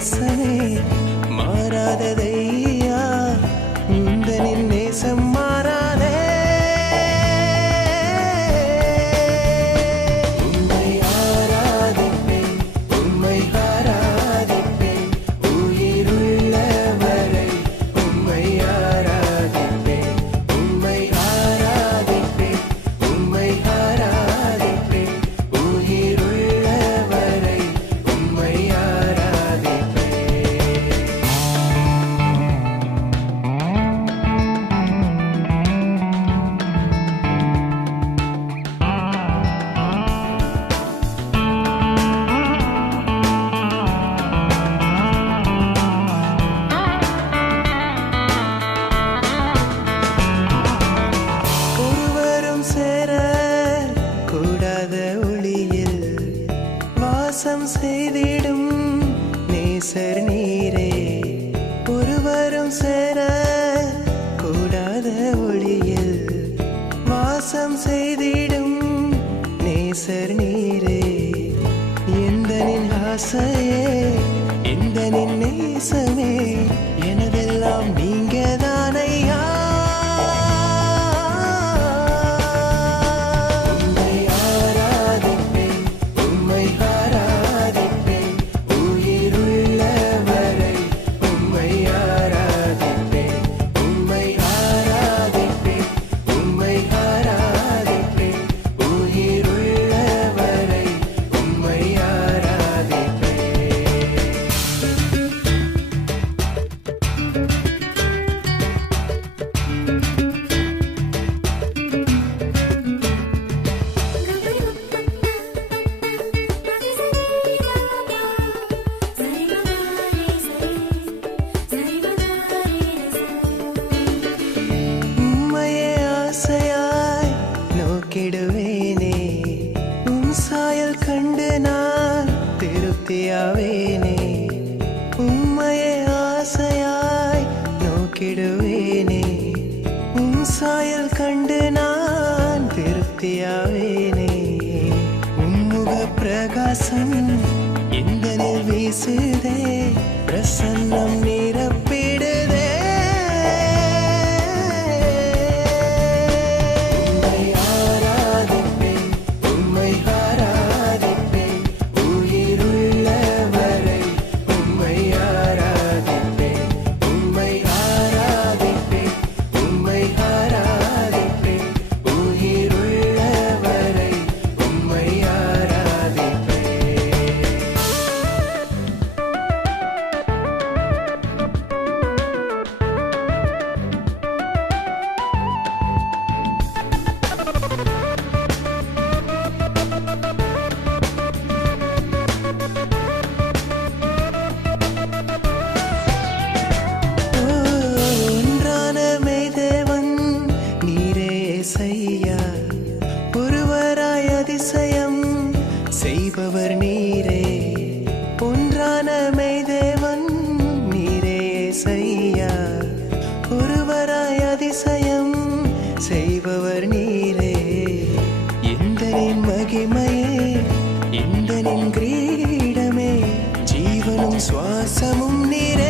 நேசமே மாறாததையா உந்தனின் நேசம் மாறாதே உம்மை ஆராதிப்பேன் உம்மை ஆராதிப்பேன் உயிருள்ளவரை உம்மை ஆராதிப்பேன் உம்மை ஆராதிப்பேன் உம்மை ஆராதிப்பேன் உயிருள்ளவரை உம்மை ஒருவரும் சேர கூடாத ஒளியில் வாசம் செய்திடும் நேசர் நீரே ஒருவரும் சேர கூடாத ஒளியில் வாசம் செய்திடும் நேசர் நீரே எந்தனின் ஆசையே எந்தனின் நேசமே எனதெல்லாம் நீங்கதானையா உம்மை ஆராதிப்பேன் உம்மை ஆராதிப்பேன் உயிருள்ளவரை உம்மை ஆராதிப்பேன் உம்மை ஆராதிப்பேன் உம்மை ஆராதிப்பேன் உயிருள்ளவரை உம்மை ஆராதிப்பேன் உம்மையே ஆசையாய் நோக்கிடுவேனே உம் சாயல் கண்டு நான் திருப்தியாவேனே உம்மையே ஆசையாய் நோக்கிடுவேனே உம் சாயல் கண்டு நான் திருப்தியாவேனே உம்முக பிரகாசம் எந்தனில் வீசுதே பிரசன்னம் நிரப்பிடுதே உம்மை ஆராதிப்பேன் உம்மை ஆராதிப்பேன் உயிருள்ளவரை உம்மை ஆராதிப்பேன் உம்மை ஆராதிப்பேன் உம்மை ஆராதிப்பேன் உயிருள்ளவரை உம்மை ஆராதிப்பேன் ஒன்றான மெய்தேவன் நீரே இயேசையா ஒருவராய் அதிசயம் செய்பவர் நீரே ஒன்றான மெய்தேவன் நீரே இயேசையா ஒருவராய் அதிசயம் செய்பவர் நீரே எந்தனின் மகிமையே எந்தனின் கிரீடமே ஜீவனும் சுவாசமும் நீரே